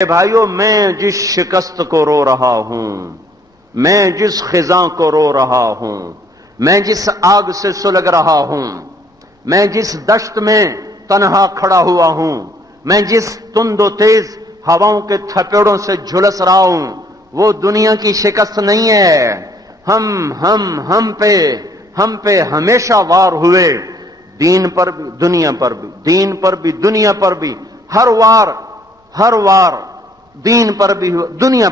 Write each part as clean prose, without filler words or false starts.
بھائیو، میں جس شکست کو رو رہا ہوں، میں جس خزاں کو رو رہا ہوں، میں جس آگ سے سلگ رہا ہوں، میں جس دشت میں تنہا کھڑا ہوا ہوں، میں جس تند و تیز ہواؤں کے تھپیڑوں سے جھلس رہا ہوں، وہ دنیا کی شکست نہیں ہے۔ ہم پہ ہمیشہ وار ہوئے، دین پر بھی دنیا پر بھی، دین پر بھی دنیا پر بھی، ہر وار دین پر بھی دنیا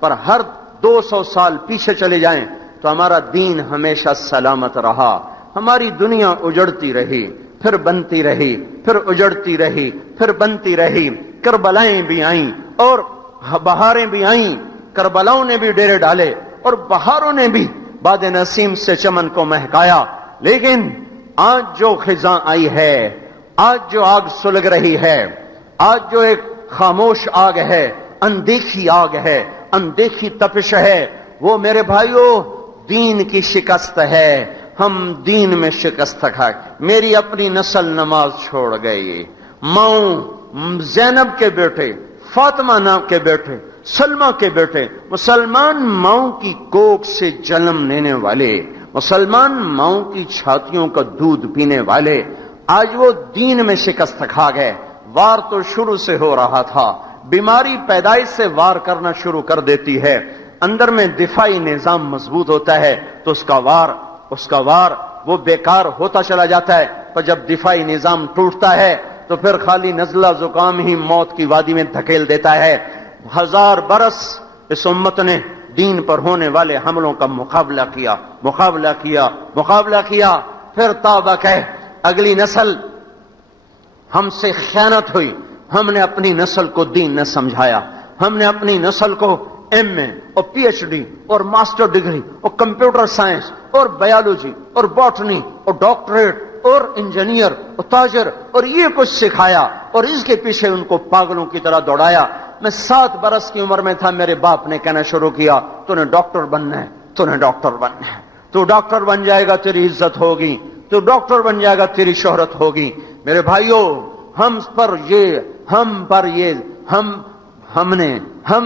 پر ہر 200 سال پیچھے چلے جائیں تو ہمارا دین ہمیشہ سلامت رہا۔ ہماری دنیا اجڑتی رہی، پھر بنتی رہی، پھر اجڑتی رہی، پھر بنتی رہی۔ کربلائیں بھی آئیں اور بہاریں بھی آئیں، کربلاؤں نے بھی ڈیرے ڈالے اور بہاروں نے بھی باد نسیم سے چمن کو مہکایا، لیکن آج جو خزاں آئی ہے، آج جو آگ سلگ رہی ہے، آج جو ایک خاموش آگ ہے، اندیکھی آگ ہے، اندیکھی تپش ہے، وہ میرے بھائیوں دین کی شکست ہے۔ ہم دین میں شکست کھائے۔ میری اپنی نسل نماز چھوڑ گئی، ماؤں زینب کے بیٹے، فاطمہ نام کے بیٹے، سلمہ کے بیٹے، مسلمان ماؤں کی کوکھ سے جنم لینے والے، مسلمان ماؤں کی چھاتیوں کا دودھ پینے والے، آج وہ دین میں شکست کھا گئے۔ وار تو شروع سے ہو رہا تھا، بیماری پیدائش سے وار کرنا شروع کر دیتی ہے، اندر میں دفاعی نظام مضبوط ہوتا ہے تو اس کا وار وہ بیکار ہوتا چلا جاتا ہے، پر جب دفاعی نظام ٹوٹتا ہے تو پھر خالی نزلہ زکام ہی موت کی وادی میں دھکیل دیتا ہے۔ 1000 برس اس امت نے دین پر ہونے والے حملوں کا مقابلہ کیا، پھر توبہ کہہ اگلی نسل ہم سے خیانت ہوئی، ہم نے اپنی نسل کو دین نہ سمجھایا، ہم نے اپنی نسل کو ایم اے اور پی ایچ ڈی اور ماسٹر ڈگری اور کمپیوٹر سائنس اور بایولوجی اور باٹنی اور ڈاکٹریٹ اور انجینئر اور تاجر اور یہ کچھ سکھایا اور اس کے پیچھے ان کو پاگلوں کی طرح دوڑایا۔ میں 7 برس کی عمر میں تھا، میرے باپ نے کہنا شروع کیا تو نے ڈاکٹر بننا ہے، تو نے ڈاکٹر بننا ہے، تو ڈاکٹر بن جائے گا تیری عزت ہوگی، تو ڈاکٹر بن جائے گا تیری شہرت ہوگی۔ میرے بھائیوں، ہم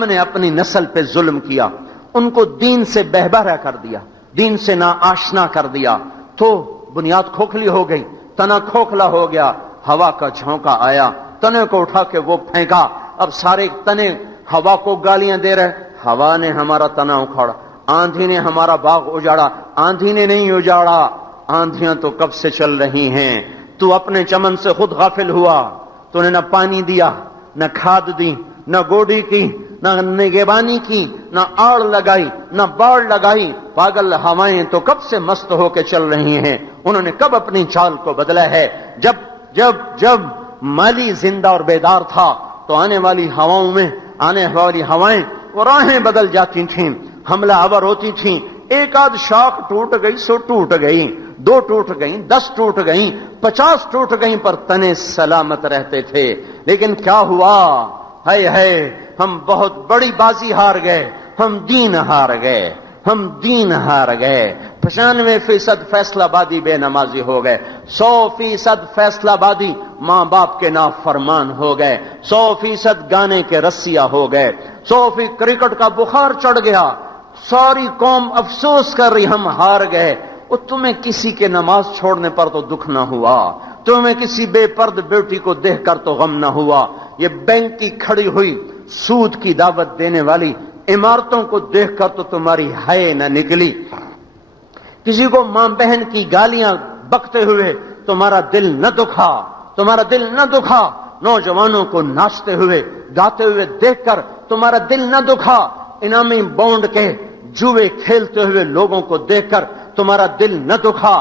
نے اپنی نسل پہ ظلم کیا، ان کو دین سے بہبہرا کر دیا، دین سے نا آشنا کر دیا، تو بنیاد کھوکھلی ہو گئی، تنا کھوکھلا ہو گیا، ہوا کا جھونکا آیا، تنے کو اٹھا کے وہ پھینکا، اب سارے تنے ہوا کو گالیاں دے رہے، ہوا نے ہمارا تنا اکھاڑا، آندھی نے ہمارا باغ اجاڑا۔ آندھی نے نہیں اجاڑا، آندھیاں تو کب سے چل رہی ہیں، تو اپنے چمن سے خود غافل ہوا، تو نے نہ پانی دیا، نہ کھاد دی، نہ گوڈی کی، نہ نگہبانی کی، نہ آڑ لگائی، نہ باڑ لگائی۔ پاگل ہوائیں تو کب سے مست ہو کے چل رہی ہیں، انہوں نے کب اپنی چال کو بدلا ہے؟ جب مالی زندہ اور بیدار تھا تو آنے والی ہوائیں وہ راہیں بدل جاتی تھیں، حملہ آور ہوتی تھیں، ایک آدھ شاخ ٹوٹ گئی سو ٹوٹ گئی، 2 ٹوٹ گئیں، 10 ٹوٹ گئیں، 50 ٹوٹ گئیں، پر تنے سلامت رہتے تھے۔ لیکن کیا ہوا؟ ہے ہم بہت بڑی بازی ہار گئے، ہم دین ہار گئے۔ 95% فیصلہ بادی بے نمازی ہو گئے، 100% فیصلہ بادی ماں باپ کے نافرمان ہو گئے، 100% گانے کے رسیا ہو گئے، 100% کرکٹ کا بخار چڑھ گیا، ساری قوم افسوس کر رہی ہم ہار گئے۔ اور تمہیں کسی کے نماز چھوڑنے پر تو دکھ نہ ہوا، تمہیں کسی بے پرد بیٹی کو دیکھ کر تو غم نہ ہوا، یہ بینک کی کھڑی ہوئی سود کی دعوت دینے والی عمارتوں کو دیکھ کر تو تمہاری حیا نہ نکلی، کسی کو ماں بہن کی گالیاں بکتے ہوئے تمہارا دل نہ دکھا، نوجوانوں کو ناچتے ہوئے گاتے ہوئے دیکھ کر تمہارا دل نہ دکھا، انعامی بونڈ کے جوئے کھیلتے ہوئے لوگوں کو دیکھ کر تمہارا دل نہ دکھا۔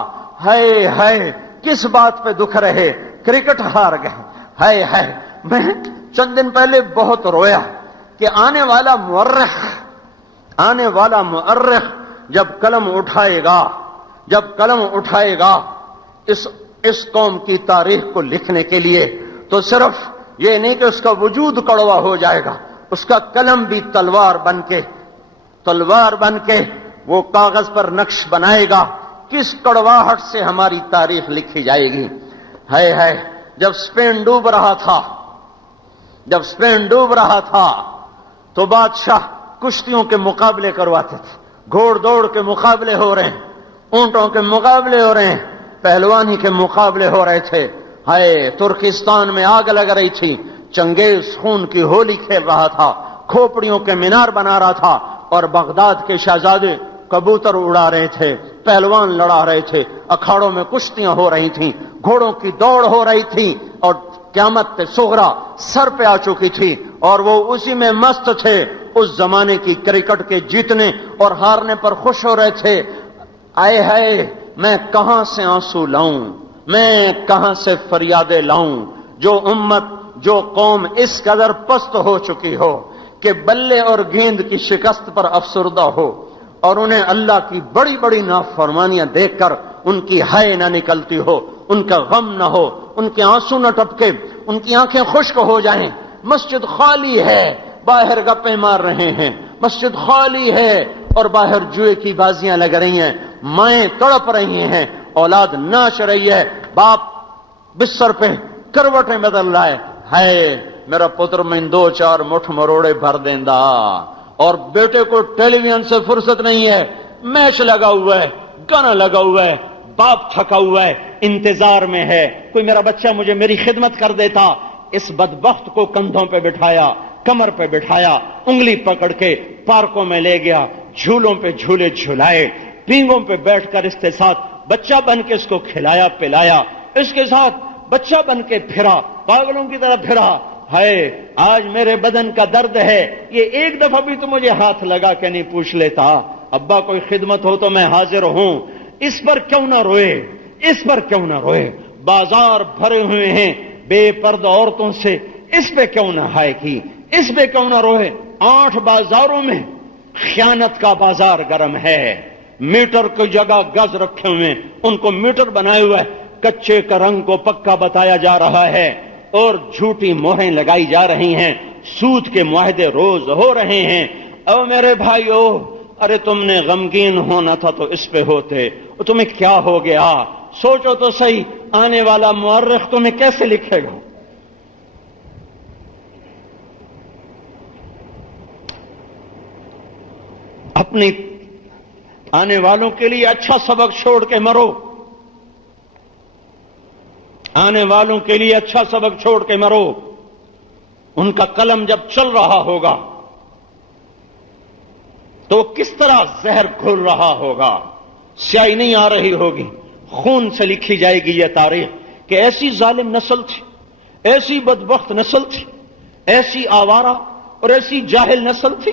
ہے کس بات پہ دکھ رہے؟ کرکٹ ہار گئے۔ ہے میں چند دن پہلے بہت رویا کہ آنے والا مؤرخ جب قلم اٹھائے گا اس قوم کی تاریخ کو لکھنے کے لیے، تو صرف یہ نہیں کہ اس کا وجود کڑوا ہو جائے گا، اس کا قلم بھی تلوار بن کے وہ کاغذ پر نقش بنائے گا، کس کڑواہٹ سے ہماری تاریخ لکھی جائے گی۔ ہے جب اسپین ڈوب رہا تھا، جب اسپین ڈوب رہا تھا تو بادشاہ کشتیوں کے مقابلے کرواتے تھے، گھوڑ دوڑ کے مقابلے ہو رہے ہیں، اونٹوں کے مقابلے ہو رہے ہیں، پہلوانی کے مقابلے ہو رہے تھے۔ ہائے، ترکستان میں آگ لگ رہی تھی، چنگیز خون کی ہولی کھیل رہا تھا، کھوپڑیوں کے مینار بنا رہا تھا، اور بغداد کے شہزادے کبوتر اڑا رہے تھے، پہلوان لڑا رہے تھے، اکھاڑوں میں کشتیاں ہو رہی تھیں، گھوڑوں کی دوڑ ہو رہی تھی، اور قیامت صغریٰ سر پہ آ چکی تھی، اور وہ اسی میں مست تھے۔ اس زمانے کی کرکٹ کے جیتنے اور ہارنے پر خوش ہو رہے تھے۔ آئے ہائے، میں کہاں سے آنسو لاؤں، میں کہاں سے فریادیں لاؤں، جو امت، جو قوم اس قدر پست ہو چکی ہو کہ بلے اور گیند کی شکست پر افسردہ ہو، اور انہیں اللہ کی بڑی بڑی نافرمانیاں دیکھ کر ان کی ہائے نہ نکلتی ہو، ان کا غم نہ ہو، ان کے آنسو نہ ٹپکے، ان کی آنکھیں خشک ہو جائیں۔ مسجد خالی ہے، باہر گپیں مار رہے ہیں، مسجد خالی ہے اور باہر جوئے کی بازیاں لگ رہی ہیں، مائیں تڑپ رہی ہیں، اولاد ناچ رہی ہے، باپ بستر پہ کروٹیں بدل رہا ہے، ہائے میرا پتر میں دو چار مٹھ مروڑے بھر دیندا، اور بیٹے کو ٹیلی ویژن سے فرصت نہیں ہے، میچ لگا ہوا ہے، گانا لگا ہوا ہے، باپ تھکا ہوا ہے، انتظار میں ہے کوئی میرا بچہ مجھے میری خدمت کر دیتا۔ اس بدبخت کو کندھوں پہ بٹھایا، کمر پہ بٹھایا، انگلی پکڑ کے پارکوں میں لے گیا، جھولوں پہ جھولے جھلائے، پینگوں پہ بیٹھ کر اس کے ساتھ بچہ بن کے اس کو کھلایا پلایا، اس کے ساتھ بچہ بن کے پھرا، پاگلوں کی طرح پھرا۔ ہائے، آج میرے بدن کا درد ہے، یہ ایک دفعہ بھی تو مجھے ہاتھ لگا کے نہیں پوچھ لیتا، ابا کوئی خدمت ہو تو میں حاضر ہوں۔ اس پر کیوں نہ روئے، اس پر کیوں نہ روئے، بازار بھرے ہوئے ہیں بے پردہ عورتوں سے، اس پہ کیوں نہ ہائے کی، اس پہ کیوں نہ روئے۔ 8 بازاروں میں خیانت کا بازار گرم ہے، میٹر کی جگہ گز رکھے ہوئے، ان کو میٹر بنائے ہوئے، کچے کا رنگ کو پکا بتایا جا رہا ہے، اور جھوٹی مہریں لگائی جا رہی ہیں، سود کے معاہدے روز ہو رہے ہیں۔ او میرے بھائیو، ارے تم نے غمگین ہونا تھا تو اس پہ ہوتے، تمہیں کیا ہو گیا؟ سوچو تو صحیح، آنے والا مورخ تمہیں کیسے لکھے گا؟ اپنی آنے والوں کے لیے اچھا سبق چھوڑ کے مرو، آنے والوں کے لیے اچھا سبق چھوڑ کے مرو۔ ان کا قلم جب چل رہا ہوگا تو کس طرح زہر گھول رہا ہوگا، سیاہی نہیں آ رہی ہوگی، خون سے لکھی جائے گی یہ تاریخ کہ ایسی ظالم نسل تھی، ایسی بدبخت نسل تھی، ایسی آوارہ اور ایسی جاہل نسل تھی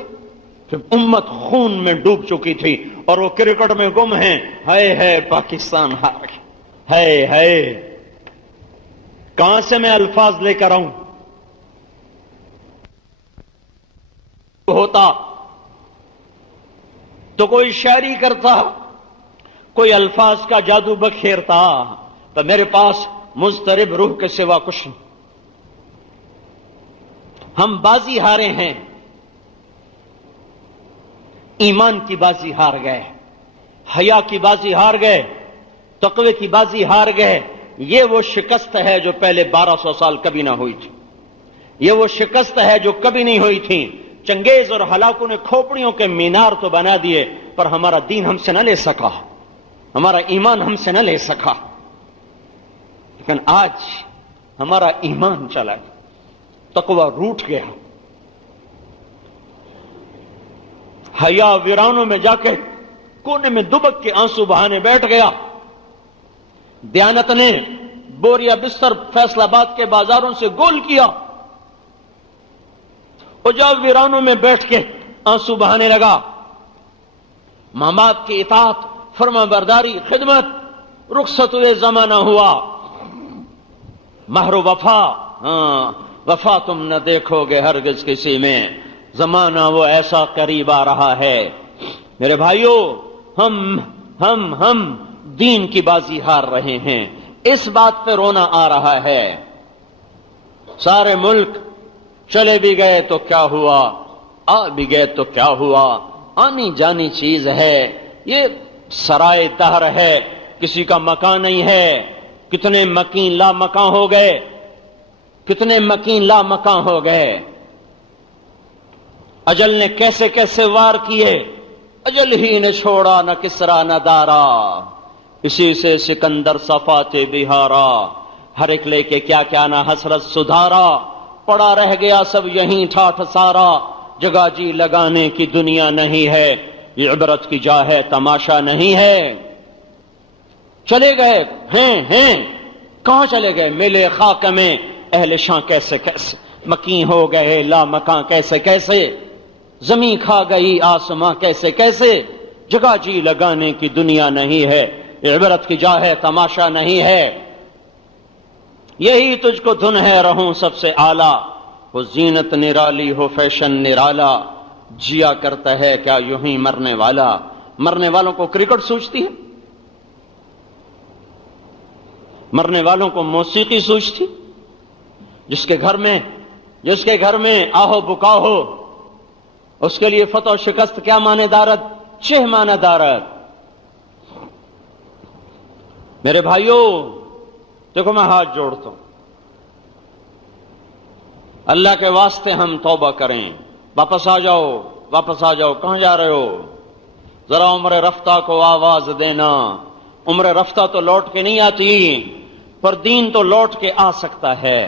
کہ امت خون میں ڈوب چکی تھی، اور وہ کرکٹ میں گم ہیں۔ ہائے ہائے پاکستان ہار گیا، ہائے ہائے۔ کہاں سے میں الفاظ لے کر آؤں؟ ہوتا تو کوئی شاعری کرتا، کوئی الفاظ کا جادو بکھیرتا، تو میرے پاس مضطرب روح کے سوا کچھ نہیں۔ ہم بازی ہارے ہیں، ایمان کی بازی ہار گئے، حیا کی بازی ہار گئے، تقوی کی بازی ہار گئے۔ یہ وہ شکست ہے جو پہلے 1200 سال کبھی نہ ہوئی تھی، یہ وہ شکست ہے جو کبھی نہیں ہوئی تھی۔ چنگیز اور ہلاکوں نے کھوپڑیوں کے مینار تو بنا دیے، پر ہمارا دین ہم سے نہ لے سکا، ہمارا ایمان ہم سے نہ لے سکا۔ لیکن آج ہمارا ایمان چلا گیا، تقوی روٹ گیا، حیا ویرانوں میں جا کے کونے میں دبک کے آنسو بہانے بیٹھ گیا۔ دیانت نے بوریا بستر فیصل آباد کے بازاروں سے گول کیا، اور جب ویرانوں میں بیٹھ کے آنسو بہانے لگا۔ ماں باپ کی اطاعت، فرما برداری، خدمت، رخصت ہوئے زمانہ ہوا۔ مہر و وفا، ہاں وفا تم نہ دیکھو گے ہرگز کسی میں، زمانہ وہ ایسا قریب آ رہا ہے۔ میرے بھائیوں، ہم دین کی بازی ہار رہے ہیں، اس بات پہ رونا آ رہا ہے۔ سارے ملک چلے بھی گئے تو کیا ہوا، آ بھی گئے تو کیا ہوا، آنی جانی چیز ہے، یہ سرائے دہر ہے، کسی کا مکان نہیں ہے۔ کتنے مکین لا مکان ہو گئے، کتنے مکین لا مکان ہو گئے. اجل نے کیسے کیسے وار کیے، اجل ہی نے چھوڑا نہ کسرا نہ دارا، اسی سے سکندر صفات بہارا، ہر ایک لے کے کیا کیا نہ حسرت سدھارا، پڑا رہ گیا سب یہیں ٹھاٹھ سارا، جگہ جی لگانے کی دنیا نہیں ہے، یہ عبرت کی جا ہے تماشا نہیں ہے. چلے گئے ہیں کہاں چلے گئے، ملے خاک میں اہل شاں کیسے کیسے، مکین ہو گئے لا مکان کیسے کیسے، زمین کھا گئی آسماں کیسے کیسے، جگہ جی لگانے کی دنیا نہیں ہے، یہ عبرت کی جا ہے تماشا نہیں ہے. یہی تجھ کو دھن ہے رہوں سب سے اعلیٰ، ہو زینت نرالی ہو فیشن نرالا، جیا کرتا ہے کیا یوں ہی مرنے والا. مرنے والوں کو کرکٹ سوچتی ہے، مرنے والوں کو موسیقی سوچتی. جس کے گھر میں آہو بکا ہو، اس کے لیے فتح و شکست کیا معنی دارت، چہ معنی دارت. میرے بھائیوں دیکھو میں ہاتھ جوڑتا ہوں، اللہ کے واسطے ہم توبہ کریں، واپس آ جاؤ. کہاں جا رہے ہو؟ ذرا عمر رفتہ کو آواز دینا. عمر رفتہ تو لوٹ کے نہیں آتی، پر دین تو لوٹ کے آ سکتا ہے.